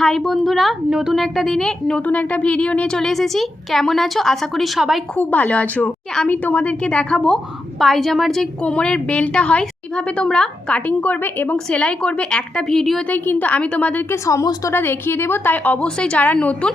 High বন্ধুরা, নতুন একটা দিনে নতুন একটা ভিডিও নিয়ে চলে এসেছি। কেমন আছো? আশা করি সবাই খুব ভালো আছো। আমি তোমাদেরকে দেখাবো পায়জামার যে কোমরের বেলটা হয়, কীভাবে তোমরা কাটিং করবে এবং সেলাই করবে। একটা ভিডিওতেই কিন্তু আমি তোমাদেরকে সমস্তটা দেখিয়ে দেবো। তাই অবশ্যই যারা নতুন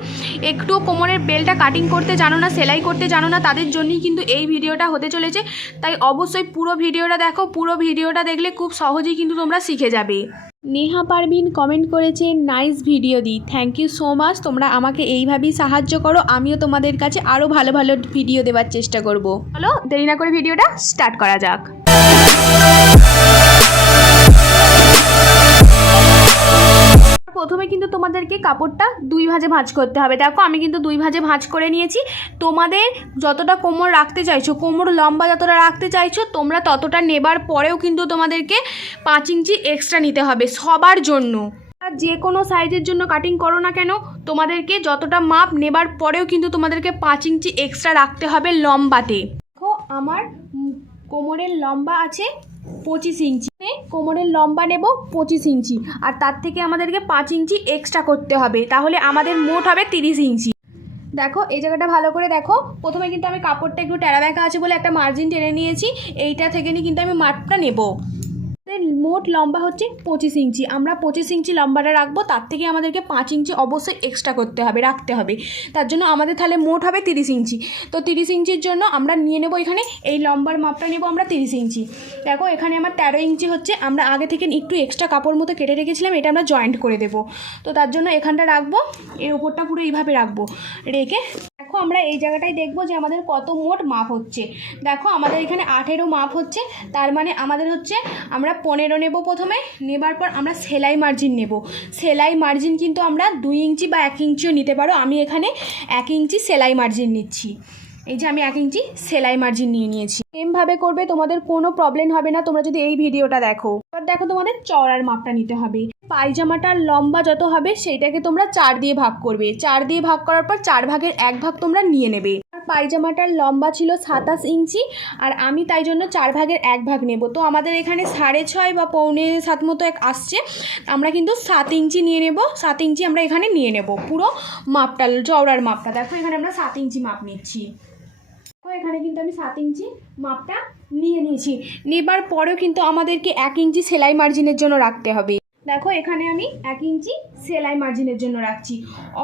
একটু কোমরের বেলটা কাটিং করতে জানো না, সেলাই করতে জানো না, তাদের জন্যই কিন্তু এই ভিডিওটা হতে চলেছে। তাই অবশ্যই পুরো ভিডিওটা দেখো। পুরো ভিডিওটা দেখলে খুব সহজেই কিন্তু তোমরা শিখে যাবে। নেহা পারভিন কমেন্ট করেছে নাইস ভিডিও দি থ্যাংক ইউ সো মাচ তোমরা আমাকে এইভাবেই সাহায্য করো, আমিও তোমাদের কাছে আরও ভালো ভালো ভিডিও দেওয়ার চেষ্টা করব। চলো, দেরি না করে ভিডিওটা স্টার্ট করা যাক। প্রথমে কিন্তু তোমাদেরকে কাপড়টা দুই ভাজে ভাঁজ করতে হবে। দেখো, আমি কিন্তু দুই ভাজে ভাঁজ করে নিয়েছি। তোমাদের যতটা কোমর রাখতে চাইছো, কোমর লম্বা যতটা রাখতে চাইছো, তোমরা ততটা নেবার পরেও কিন্তু তোমাদেরকে পাঁচ ইঞ্চি এক্সট্রা নিতে হবে সবার জন্য। যে কোনো সাইজের জন্য কাটিং করো না কেন, তোমাদেরকে যতটা মাপ নেবার পরেও কিন্তু তোমাদেরকে পাঁচ ইঞ্চি এক্সট্রা রাখতে হবে লম্বাতে। দেখো, আমার কোমরের লম্বা আছে পঁচিশ ইঞ্চি। কোমরের লম্বা নেব পঁচিশ ইঞ্চি। আর তার থেকে আমাদেরকে পাঁচ ইঞ্চি এক্সট্রা করতে হবে। তাহলে আমাদের মোট হবে তিরিশ ইঞ্চি। দেখো, এই জায়গাটা ভালো করে দেখো। প্রথমে কিন্তু আমি কাপড়টা একটু টেরা ব্যাকা আছে বলে একটা মার্জিন টেনে নিয়েছি। এইটা থেকে নিয়ে কিন্তু আমি মাপটা নেব। মোট লম্বা হচ্ছে পঁচিশ ইঞ্চি। আমরা পঁচিশ ইঞ্চি লম্বাটা রাখব, তার থেকে আমাদেরকে পাঁচ ইঞ্চি অবশ্যই এক্সট্রা করতে হবে, রাখতে হবে। তার জন্য আমাদের তাহলে মোট হবে তিরিশ ইঞ্চি। তো তিরিশ ইঞ্চির জন্য আমরা নিয়ে নেব এখানে, এই লম্বার মাপটা নেব আমরা তিরিশ ইঞ্চি। দেখো এখানে আমার তেরো ইঞ্চি হচ্ছে, আমরা আগে থেকে একটু এক্সট্রা কাপড় মতো কেটে রেখেছিলাম, এটা আমরা জয়েন্ট করে দেবো। তো তার জন্য এখানটা রাখব, এর ওপরটা পুরো এইভাবে রাখব। রেখে আমরা এই জায়গাটাই দেখব যে আমাদের কত মোট মাপ হচ্ছে। দেখো, আমাদের এখানে আঠেরো মাপ হচ্ছে। তার মানে আমাদের হচ্ছে আমরা পনেরো নেব প্রথমে, নেবার পর আমরা সেলাই মার্জিন নেব। সেলাই মার্জিন কিন্তু আমরা দুই ইঞ্চি বা এক ইঞ্চিও নিতে পারো। আমি এখানে এক ইঞ্চি সেলাই মার্জিন নিচ্ছি। এই যে আমি এক ইঞ্চি সেলাই মার্জিন নিয়ে নিয়েছি। সেমভাবে করবে, তোমাদের কোনো প্রবলেম হবে না। তোমরা যদি এই ভিডিওটা দেখো। এবার দেখো তোমাদের চওড়ার মাপটা নিতে হবে। পায়জামাটার লম্বা যত হবে, সেইটাকে তোমরা চার দিয়ে ভাগ করবে। চার দিয়ে ভাগ করার পর চার ভাগের এক ভাগ তোমরা নিয়ে নেবে। পায়জামাটার লম্বা ছিল সাতাশ ইঞ্চি, আর আমি তাই জন্য চার ভাগের এক ভাগ নেব। তো আমাদের এখানে সাড়ে ছয় বা পৌনে সাত মতো এক আসছে। আমরা কিন্তু সাত ইঞ্চি নিয়ে নেব। সাত ইঞ্চি আমরা এখানে নিয়ে নেব। পুরো মাপটা, চওড়ার মাপটা। দেখো এখানে আমরা সাত ইঞ্চি মাপ নিচ্ছি। তো এখানে কিন্তু আমি সাত ইঞ্চি মাপটা নিয়ে নিয়েছি। নেবার পরেও কিন্তু আমাদেরকে এক ইঞ্চি সেলাই মার্জিনের জন্য রাখতে হবে। দেখো, এখানে আমি এক ইঞ্চি সেলাই মার্জিনের জন্য রাখছি।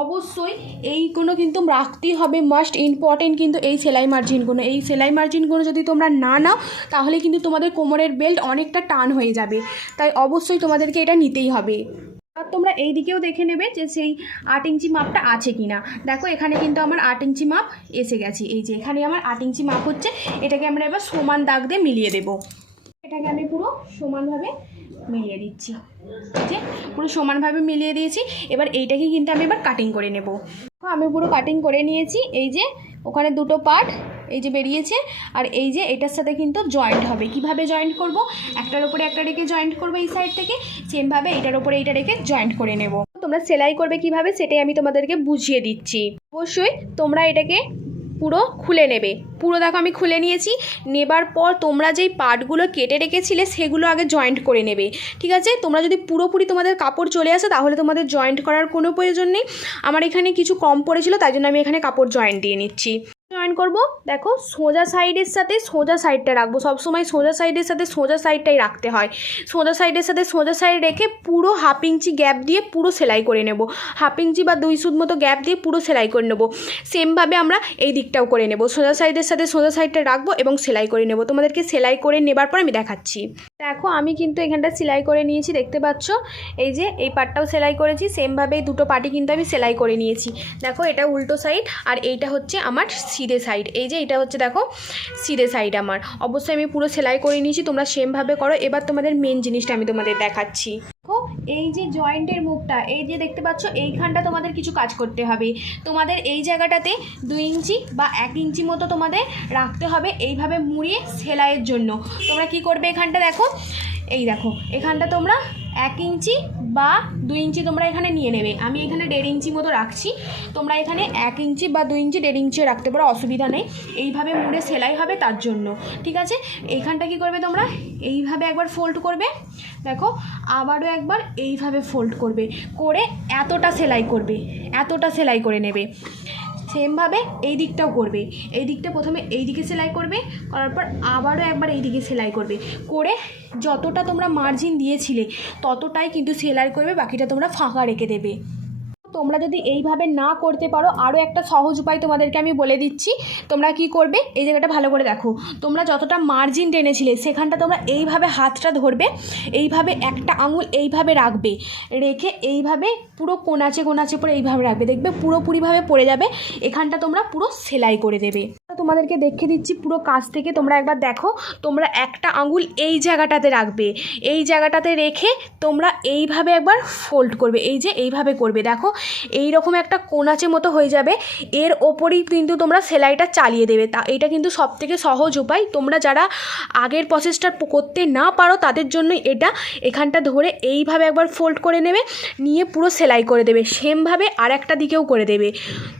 অবশ্যই এইগুলো কিন্তু রাখতেই হবে মাস্ট ইম্পর্টেন্ট কিন্তু এই সেলাই মার্জিনগুলো। এই সেলাই মার্জিনগুলো যদি তোমরা না নাও, তাহলে কিন্তু তোমাদের কোমরের বেল্ট অনেকটা টান হয়ে যাবে। তাই অবশ্যই তোমাদেরকে এটা নিতেই হবে। আর তোমরা এই দিকেও দেখে নেবে যে সেই আট ইঞ্চি মাপটা আছে কি না দেখো, এখানে কিন্তু আমার আট ইঞ্চি মাপ এসে গেছে। এই যে এখানে আমার আট ইঞ্চি মাপ হচ্ছে, এটাকে আমরা এবার সমান দাগ দিয়ে মিলিয়ে দেবো। এটাকে আমি পুরো সমানভাবে মিলিয়ে দিচ্ছি। ঠিক আছে পুরো সমানভাবে মিলিয়ে দিয়েছি। এবার এইটাকে কিন্তু আমি এবার কাটিং করে নেব। আমি পুরো কাটিং করে নিয়েছি। এই যে ওখানে দুটো পার্ট এই যে বেরিয়েছে, আর এই যে এটার সাথে কিন্তু জয়েন্ট হবে। কীভাবে জয়েন্ট করব? একটার উপরে একটা রেখে জয়েন্ট করব এই সাইড থেকে। সেমভাবে এটার উপরে এইটা রেখে জয়েন্ট করে নেব। তোমরা সেলাই করবে কীভাবে, সেটাই আমি তোমাদেরকে বুঝিয়ে দিচ্ছি। অবশ্যই তোমরা এটাকে পুরো খুলে নেবে। পুরো দেখো আমি খুলে নিয়েছি। নেবার পর তোমরা যেই পার্টগুলো কেটে রেখেছিলে, সেগুলো আগে জয়েন্ট করে নেবে। ঠিক আছে? তোমরা যদি পুরোপুরি তোমাদের কাপড় চলে আসে, তাহলে তোমাদের জয়েন্ট করার কোনো প্রয়োজন নেই। আমার এখানে কিছু কম পড়েছিল, তাই জন্য আমি এখানে কাপড় জয়েন্ট দিয়ে নিচ্ছি। জয়েন করব। দেখো, সোজা সাইডের সাথে সোজা সাইডটা রাখব। সবসময় সোজা সাইডের সাথে সোজা সাইডটাই রাখতে হয়। সোজা সাইডের সাথে সোজা সাইড রেখে পুরো হাফ ইঞ্চি গ্যাপ দিয়ে পুরো সেলাই করে নেব। হাফ ইঞ্চি বা দুই সুদ মতো গ্যাপ দিয়ে পুরো সেলাই করে নেব। সেমভাবে আমরা এই দিকটাও করে নেব। সোজা সাইডের সাথে সোজা সাইডটা রাখব এবং সেলাই করে নেব। তোমাদেরকে সেলাই করে নেবার পর আমি দেখাচ্ছি। দেখো, আমি কিন্তু এখানটা সেলাই করে নিয়েছি, দেখতে পাচ্ছ? এই যে, এই পার্টটাও সেলাই করেছি। সেমভাবে দুটো পার্টি কিন্তু আমি সেলাই করে নিয়েছি। দেখো, এটা উল্টো সাইড আর এইটা হচ্ছে আমার সিধে সাইড এই যে এটা হচ্ছে দেখো, সিধে সাইড আমার। অবশ্যই আমি পুরো সেলাই করে নিয়েছি, তোমরা সেমভাবে করো। এবার তোমাদের মেন জিনিসটা আমি তোমাদের দেখাচ্ছি। দেখো, এই যে জয়েন্টের মুখটা, এই যে দেখতে পাচ্ছ, এইখানটা তোমাদের কিছু কাজ করতে হবে। তোমাদের এই জায়গাটাতে দুই ইঞ্চি বা এক ইঞ্চি মতো তোমাদের রাখতে হবে, এইভাবে মুড়িয়ে সেলাইয়ের জন্য। তোমরা কি করবে এখানটা দেখো? এই দেখো, এখানটা তোমরা এক ইঞ্চি বা দুই ইঞ্চি তোমরা এখানে নিয়ে নেবে। আমি এখানে দেড় ইঞ্চি মতো রাখছি। তোমরা এখানে এক ইঞ্চি বা দুই ইঞ্চি, দেড় ইঞ্চিও রাখতে পারো, অসুবিধা নেই। এইভাবে মুড়ে সেলাই হবে তার জন্য। ঠিক আছে? এইখানটা কি করবে তোমরা? এইভাবে একবার ফোল্ড করবে। দেখো, আবারও একবার এইভাবে ফোল্ড করবে। করে এতটা সেলাই করবে, এতটা সেলাই করে নেবে। সেমভাবে এই দিকটাও করবে। এই দিকটা প্রথমে এই দিকে সেলাই করবে, করার পর আবারও একবার এই দিকে সেলাই করবে। করে যতটা তোমরা মার্জিন দিয়েছিলে, ততটাই কিন্তু সেলাই করবে, বাকিটা তোমরা ফাঁকা রেখে দেবে। তোমরা যদি এইভাবে না করতে পারো আরও একটা সহজ উপায় তোমাদেরকে আমি বলে দিচ্ছি। তোমরা কি করবে? এই জায়গাটা ভালো করে দেখো। তোমরা যতটা মার্জিন টেনেছিলে, সেখানটা তোমরা এইভাবে হাতটা ধরবে, এইভাবে একটা আঙুল এইভাবে রাখবে, রেখে এইভাবে পুরো কোনাচে কোনাচে পরে এইভাবে রাখবে। দেখবে পুরোপুরিভাবে পড়ে যাবে, এখানটা তোমরা পুরো সেলাই করে দেবে। তোমাদেরকে দেখে দিচ্ছি পুরো কাছ থেকে। তোমরা একবার দেখো, তোমরা একটা আঙুল এই জায়গাটাতে রাখবে। এই জায়গাটাতে রেখে তোমরা এইভাবে একবার ফোল্ড করবে। এই যে এইভাবে করবে, দেখো এই রকম একটা কোনাচে মতো হয়ে যাবে। এর ওপরেই কিন্তু তোমরা সেলাইটা চালিয়ে দেবে। তা, এটা কিন্তু সব থেকে সহজ উপায়। তোমরা যারা আগের প্রসেসটা করতে না পারো, তাদের জন্য এটা এখানটা ধরে এইভাবে একবার ফোল্ড করে নেবে, নিয়ে পুরো সেলাই করে দেবে। সেমভাবে আর একটা দিকেও করে দেবে।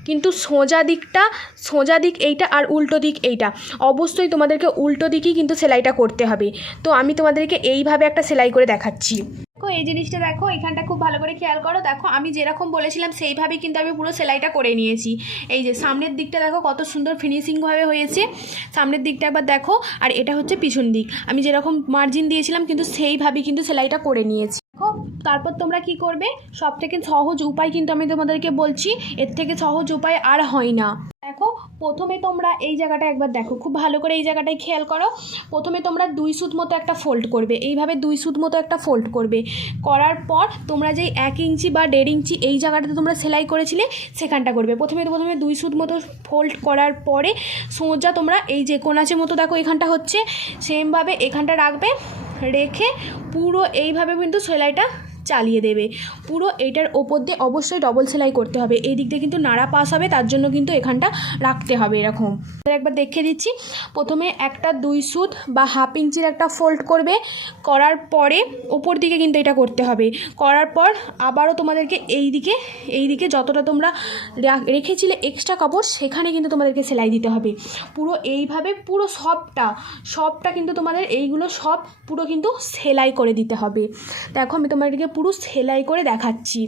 কিন্তু সোজা দিকটা, সোজা দিক এইটা আর উল্টো দিক এইটা। অবশ্যই তোমাদেরকে উল্টো দিকেই কিন্তু সেলাইটা করতে হবে। তো আমি তোমাদেরকে এইভাবে একটা সেলাই করে দেখাচ্ছি। দেখো, এই জিনিসটা দেখো, এখানটা খুব ভালো করে খেয়াল করো। দেখো, আমি যেরকম বলেছিলাম, সেইভাবেই কিন্তু আমি পুরো সেলাইটা করে নিয়েছি। এই যে সামনের দিকটা দেখো, কত সুন্দর ফিনিশিংভাবে হয়েছে। সামনের দিকটা একবার দেখো, আর এটা হচ্ছে পিছন দিক। আমি যেরকম মার্জিন দিয়েছিলাম, কিন্তু সেইভাবেই কিন্তু সেলাইটা করে নিয়েছি। দেখো, তারপর তোমরা কি করবে? সব থেকে সহজ উপায় কিন্তু আমি তোমাদেরকে বলছি, এর থেকে সহজ উপায় আর হয় না। দেখো, প্রথমে তোমরা এই জায়গাটা একবার দেখো। খুব ভালো করে এই জায়গাটায় খেয়াল করো। প্রথমে তোমরা দুই সুত মতো একটা ফোল্ড করবে। এইভাবে দুই সুত মতো একটা ফোল্ড করবে। করার পর তোমরা যেই এক ইঞ্চি বা দেড় ইঞ্চি এই জায়গাটাতে তোমরা সেলাই করেছিলে, সেখানটা করবে। প্রথমে প্রথমে দুই সুত মতো ফোল্ড করার পরে সোজা তোমরা এই যে কোনাচের মতো দেখো এখানটা হচ্ছে সেমভাবে এখানটা রাখবে, রেখে পুরো এইভাবে কিন্তু সেলাইটা চালিয়ে দেবে। পুরো এইটার ওপর দিয়ে অবশ্যই ডবল সেলাই করতে হবে। এই দিক দিয়ে কিন্তু নাড়া পাস হবে, তার জন্য কিন্তু এখানটা রাখতে হবে এরকম। একবার দেখিয়ে দিচ্ছি। প্রথমে একটা দুই সুত বা হাফ ইঞ্চির একটা ফোল্ড করবে। করার পরে ওপর দিকে কিন্তু এটা করতে হবে। করার পর আবারও তোমাদেরকে এই দিকে এই দিকে যতটা তোমরা রেখেছিলে এক্সট্রা কাপড়, সেখানে কিন্তু তোমাদেরকে সেলাই দিতে হবে। পুরো এইভাবে পুরো সবটা সবটা কিন্তু তোমাদের এইগুলো সব পুরো কিন্তু সেলাই করে দিতে হবে। দেখো আমি তোমাদেরকে পুরো সেলাই করে দেখাচ্ছি।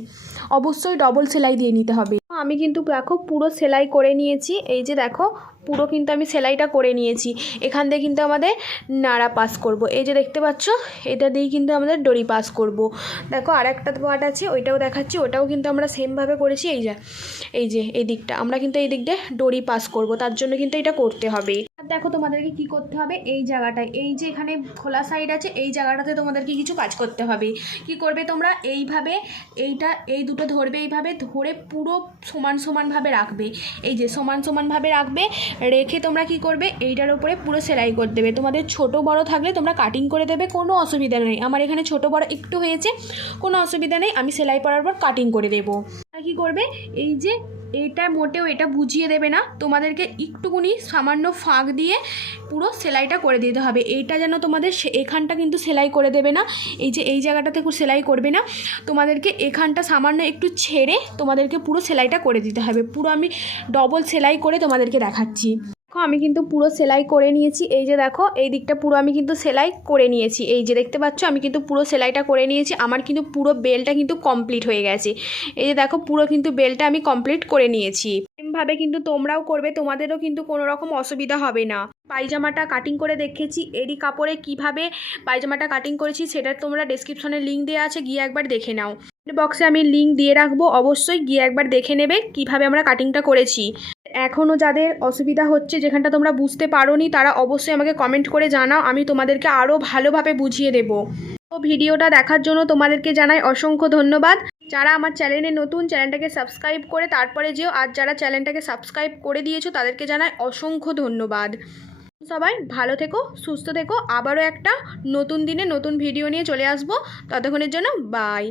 অবশ্যই ডবল সেলাই দিয়ে নিতে হবে। আমি কিন্তু দেখো পুরো সেলাই করে নিয়েছি। এই যে দেখো, পুরো কিন্তু আমি সেলাইটা করে নিয়েছি। এখান দিয়ে কিন্তু আমাদের নাড়া পাস করব। এই যে দেখতে পাচ্ছ, এটা দিয়েই কিন্তু আমাদের ডরি পাস করব। দেখো আর একটা পার্ট আছে, ওইটাও দেখাচ্ছি, ওটাও কিন্তু আমরা সেমভাবে করেছি। এই যে এই যে, এই দিকটা। আমরা কিন্তু এই দিক দিয়ে ডরি পাস করব। তার জন্য কিন্তু এটা করতে হবে। দেখো তোমাদেরকে কি করতে হবে? এই জায়গাটায়, এই যে এখানে খোলা সাইড আছে, এই জায়গাটাতে তোমাদেরকে কিছু কাজ করতে হবে। কি করবে তোমরা? এইভাবে এইটা, এই দুটো ধরবে, এইভাবে ধরে পুরো সমান সমানভাবে রাখবে। এই যে সমান সমানভাবে রাখবে, রেখে তোমরা কি করবে? এইটার উপরে পুরো সেলাই করে দেবে। তোমাদের ছোট বড় থাকলে তোমরা কাটিং করে দেবে, কোনো অসুবিধা নেই। আমার এখানে ছোট বড় একটু হয়েছে, কোনো অসুবিধা নেই। আমি সেলাই করার পর কাটিং করে দেবো। কি করবে? এই যে এটা মোটেও এটা বুঝিয়ে দেবে না। তোমাদেরকে একটুকুনি সামান্য ফাঁক দিয়ে পুরো সেলাইটা করে দিতে হবে। এইটা যেন তোমাদের এখানটা কিন্তু সেলাই করে দেবে না। এই যে এই জায়গাটাতে সেলাই করবে না। তোমাদেরকে এখানটা সামান্য একটু ছেড়ে তোমাদেরকে পুরো সেলাইটা করে দিতে হবে। পুরো আমি ডবল সেলাই করে তোমাদেরকে দেখাচ্ছি। দেখো, আমি কিন্তু পুরো সেলাই করে নিয়েছি। এই যে দেখো, এই দিকটা পুরো আমি কিন্তু সেলাই করে নিয়েছি। এই যে দেখতে পাচ্ছ, আমি কিন্তু পুরো সেলাইটা করে নিয়েছি। আমার কিন্তু পুরো বেলটা কিন্তু কমপ্লিট হয়ে গেছে। এই যে দেখো, পুরো কিন্তু বেলটা আমি কমপ্লিট করে নিয়েছি। এমভাবে কিন্তু তোমরাও করবে, তোমাদেরও কিন্তু কোনো রকম অসুবিধা হবে না। পায়জামাটা কাটিং করে দেখেছি, এরই কাপড়ে কীভাবে পায়জামাটা কাটিং করেছি সেটার তোমরা ডেসক্রিপশনে লিঙ্ক দেওয়া আছে, গিয়ে একবার দেখে নাও। বক্সে আমি লিঙ্ক দিয়ে রাখব, অবশ্যই গিয়ে একবার দেখে নেবে কীভাবে আমরা কাটিংটা করেছি। এখনও যাদের অসুবিধা হচ্ছে, যেখানটা তোমরা বুঝতে পারোনি, তারা অবশ্যই আমাকে কমেন্ট করে জানাও, আমি তোমাদেরকে আরও ভালোভাবে বুঝিয়ে দেবো। তো ভিডিওটা দেখার জন্য তোমাদেরকে জানাই অসংখ্য ধন্যবাদ। যারা আমার চ্যানেলে নতুন, চ্যানেলটাকে সাবস্ক্রাইব করে তারপরে যেও। আর যারা চ্যানেলটাকে সাবস্ক্রাইব করে দিয়েছ, তাদেরকে জানাই অসংখ্য ধন্যবাদ। সবাই ভালো থেকো, সুস্থ থেকো। আবারও একটা নতুন দিনে নতুন ভিডিও নিয়ে চলে আসব। ততক্ষণের জন্য বাই